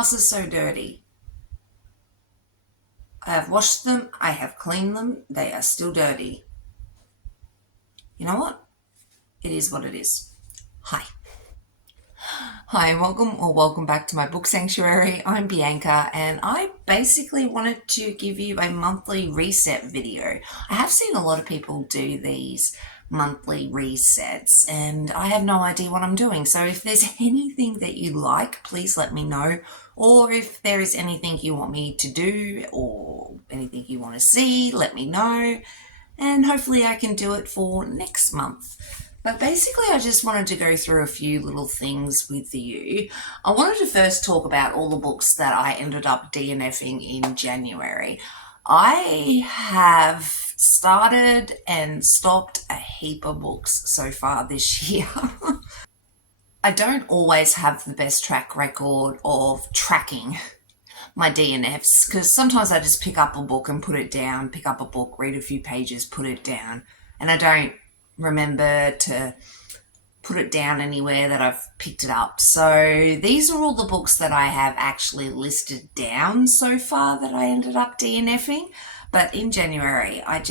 glasses so dirty? I have washed them, I have cleaned them, they are still dirty. You know what? It is what it is. Hi. Hi, welcome back to my book sanctuary. I'm Bianca and I basically wanted to give you a monthly reset video. I have seen a lot of people do these monthly resets and I have no idea what I'm doing. So if there's anything that you like, please let me know. Or if there is anything you want me to do or anything you want to see, let me know. And hopefully I can do it for next month. But basically, I just wanted to go through a few little things with you. I wanted to first talk about all the books that I ended up DNFing in January. I have started and stopped a heap of books so far this year. I don't always have the best track record of tracking my DNFs because sometimes I just pick up a book and put it down, pick up a book, read a few pages, put it down, and I don't remember to put it down anywhere that I've picked it up. So these are all the books that I have actually listed down so far that I ended up DNFing. But in January, I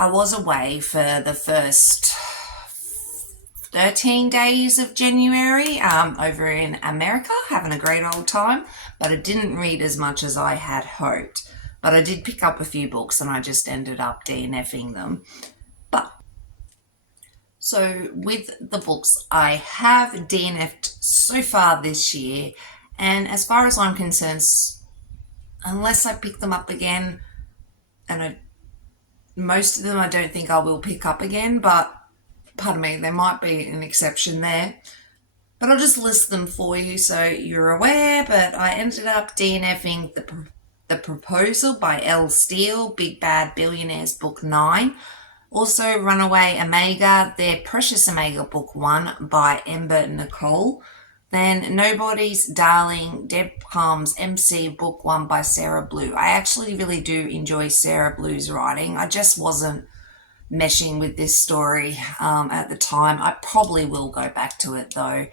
was away for the first 13 days of January over in America, having a great old time, but I didn't read as much as I had hoped. But I did pick up a few books and I just ended up DNFing them. So with the books I have DNF'd so far this year, and as far as I'm concerned, unless I pick them up again, and most of them I don't think I will pick up again, but pardon me, there might be an exception there. But I'll just list them for you so you're aware. But I ended up DNFing The Proposal by Elle Steele, Big Bad Billionaires Book 9. Also Runaway Omega, Their Precious Omega Book 1 by Ember Nicole. Then Nobody's Darling, Deb Palm's MC Book 1 by Sarah Blue. I actually really do enjoy Sarah Blue's writing. I just wasn't meshing with this story at the time. I probably will go back to it though.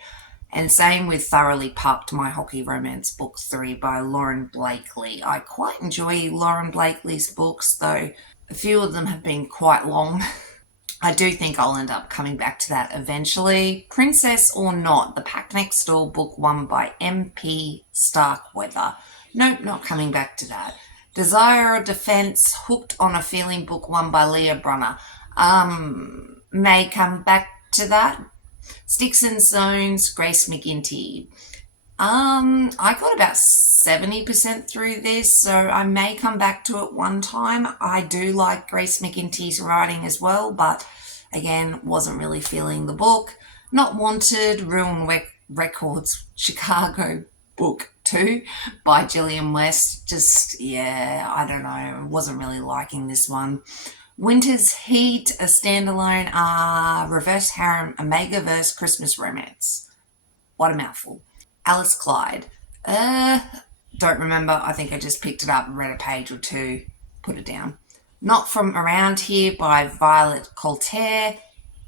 And same with Thoroughly Pucked, My Hockey Romance Book 3 by Lauren Blakely. I quite enjoy Lauren Blakely's books, though a few of them have been quite long. I do think I'll end up coming back to that eventually. Princess or Not, The Pack Next Door Book 1 by M.P. Starkweather. Nope, not coming back to that. Desire or Defense, Hooked on a Feeling Book 1 by Leah Brunner. May come back to that. Sticks and Stones, Grace McGinty. I got about 70% through this, so I may come back to it one time. I do like Grace McGinty's writing as well, but again, wasn't really feeling the book. Not Wanted, Ruin Records, Chicago Book 2 by Gillian West. Just, yeah, I don't know. Wasn't really liking this one. Winter's Heat, a standalone reverse harem Omegaverse Christmas romance. What a mouthful. Alice Clyde. Don't remember. I think I just picked it up, read a page or two, put it down. Not From Around Here by Violet Colter.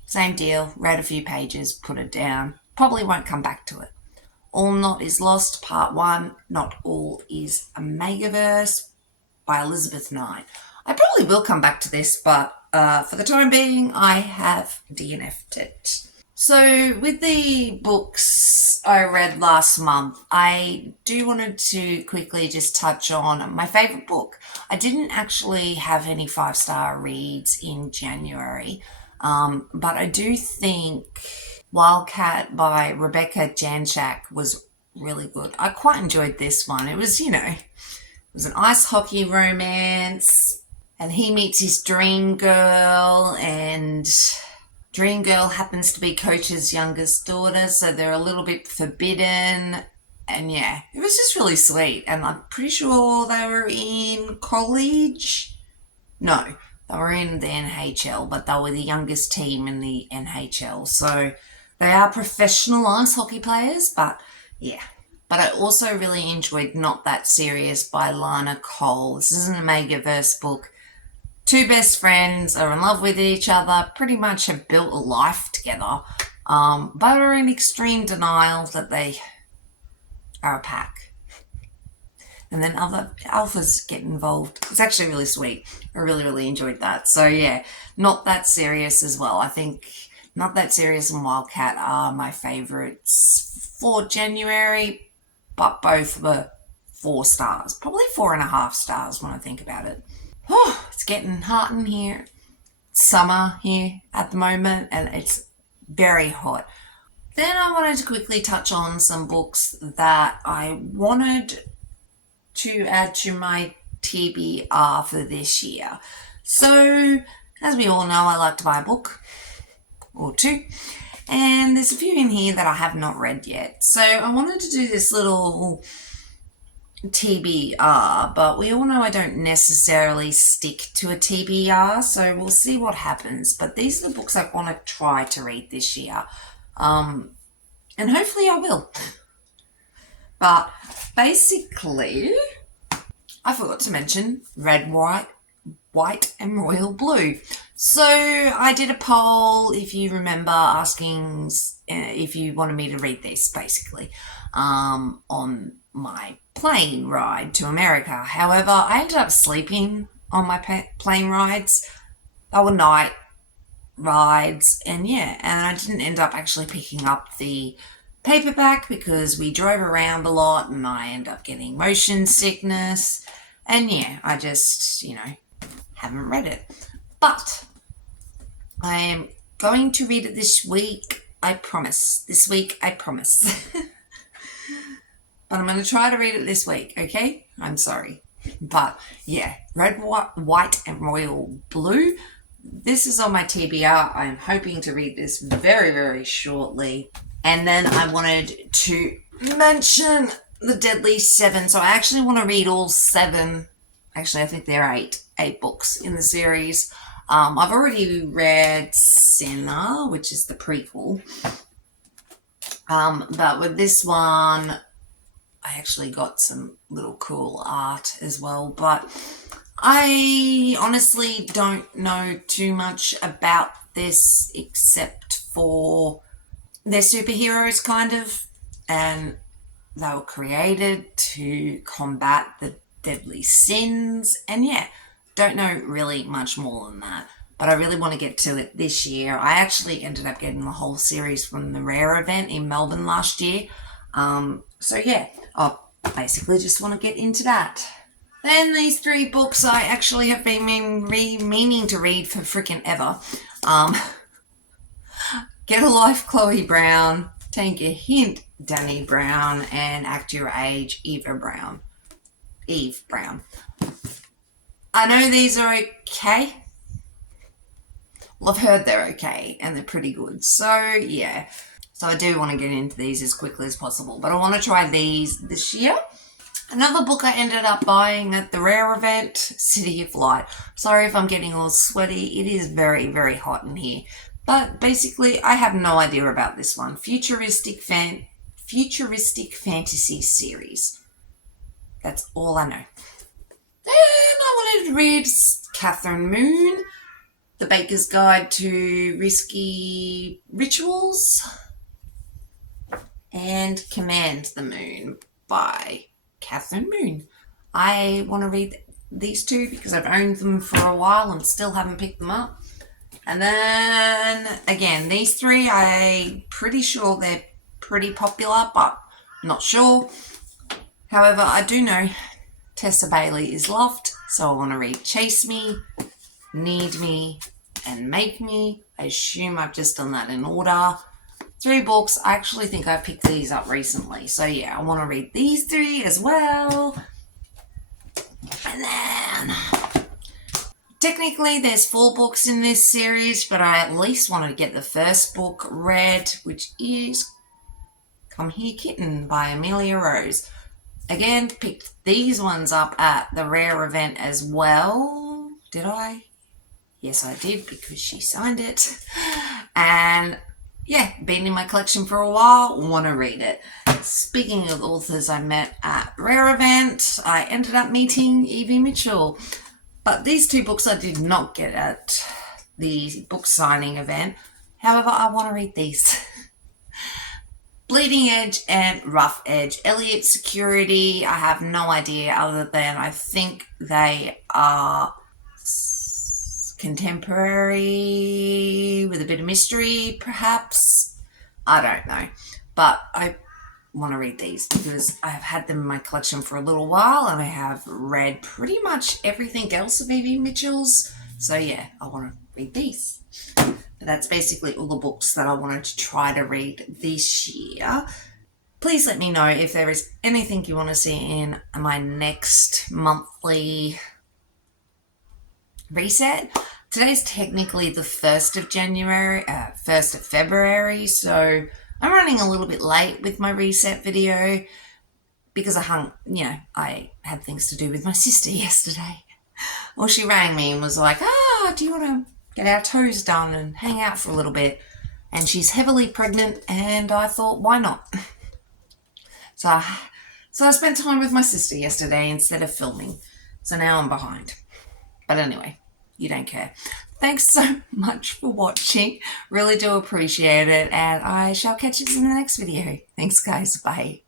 Same deal. Read a few pages, put it down. Probably won't come back to it. All Not Is Lost, Part 1. Not All Is Omegaverse by Elizabeth Knight. I probably will come back to this, but for the time being, I have DNF'd it. So with the books I read last month, I do wanted to quickly just touch on my favourite book. I didn't actually have any 5-star reads in January, but I do think Wildcat by Rebecca Janchak was really good. I quite enjoyed this one. It was, it was an ice hockey romance. And he meets his dream girl, and dream girl happens to be Coach's youngest daughter, so they're a little bit forbidden. And yeah, it was just really sweet. And I'm pretty sure they were in college. No, they were in the NHL, but they were the youngest team in the NHL. So they are professional ice hockey players, but yeah. But I also really enjoyed Not That Serious by Lana Cole. This is an Omegaverse book. Two best friends are in love with each other, pretty much have built a life together, but are in extreme denial that they are a pack. And then other alphas get involved. It's actually really sweet. I really, really enjoyed that. So yeah, Not That Serious as well. I think Not That Serious and Wildcat are my favourites for January, but both were 4 stars. Probably 4.5 stars when I think about it. Oh, it's getting hot in here. It's summer here at the moment and it's very hot. Then I wanted to quickly touch on some books that I wanted to add to my TBR for this year. So, as we all know, I like to buy a book or two, and there's a few in here that I have not read yet. So I wanted to do this little TBR, but we all know I don't necessarily stick to a TBR, so we'll see what happens. But these are the books I want to try to read this year, and hopefully I will. But basically, I forgot to mention Red, White and Royal Blue. So I did a poll, if you remember, asking if you wanted me to read this, basically, on my plane ride to America. However, I ended up sleeping on my plane rides. They were night rides, and I didn't end up actually picking up the paperback because we drove around a lot and I ended up getting motion sickness. And I just, haven't read it. But I am going to read it this week, I promise. This week, I promise. But I'm going to try to read it this week, okay? I'm sorry. But Red, White and Royal Blue. This is on my TBR. I'm hoping to read this very, very shortly. And then I wanted to mention the Deadly Seven. So I actually want to read all 7. Actually, I think there are 8 books in the series. I've already read Senna, which is the prequel. But with this one, I actually got some little cool art as well. But I honestly don't know too much about this except for they're superheroes, kind of, and they were created to combat the deadly sins, and don't know really much more than that, but I really want to get to it this year. I actually ended up getting the whole series from the Rare event in Melbourne last year, so I basically just want to get into that. Then these 3 books I actually have been meaning to read for freaking ever. Get a Life, Chloe Brown, Take a Hint, Danny Brown, and Act Your Age, Eve Brown. I know these are okay. Well, I've heard they're okay, and they're pretty good. So, So I do want to get into these as quickly as possible, but I want to try these this year. Another book I ended up buying at the Rare event, City of Light. Sorry if I'm getting all sweaty. It is very, very hot in here. But basically, I have no idea about this one. Futuristic fantasy series. That's all I know. Then I wanted to read Catherine Moon, The Baker's Guide to Risky Rituals, and Command the Moon by Catherine Moon. I want to read these 2 because I've owned them for a while and still haven't picked them up. And then, again, these 3, I'm pretty sure they're pretty popular, but not sure. However, I do know Tessa Bailey is loved, so I want to read Chase Me, Need Me, and Make Me. I assume I've just done that in order. 3 books. I actually think I picked these up recently. So, I want to read these 3 as well. And then, technically, there's 4 books in this series, but I at least want to get the first book read, which is Come Here Kitten by Amelia Rose. Again, picked these ones up at the Rare event as well. Did I? Yes, I did, because she signed it. And been in my collection for a while, want to read it. Speaking of authors I met at Rare event, I ended up meeting Evie Mitchell. But these 2 books I did not get at the book signing event. However, I want to read these. Bleeding Edge and Rough Edge. Elliott Security, I have no idea other than I think they are contemporary with a bit of mystery, perhaps. I don't know. But I want to read these because I've had them in my collection for a little while and I have read pretty much everything else of Evie Mitchell's. So yeah, I want to read these. But that's basically all the books that I wanted to try to read this year. Please let me know if there is anything you want to see in my next monthly reset. Today's technically the 1st of January, 1st of February, so I'm running a little bit late with my reset video because I had things to do with my sister yesterday. Well, she rang me and was like, do you want to get our toes done and hang out for a little bit? And she's heavily pregnant, and I thought, why not? So I spent time with my sister yesterday instead of filming. So now I'm behind. But anyway, you don't care. Thanks so much for watching. Really do appreciate it. And I shall catch you in the next video. Thanks, guys. Bye.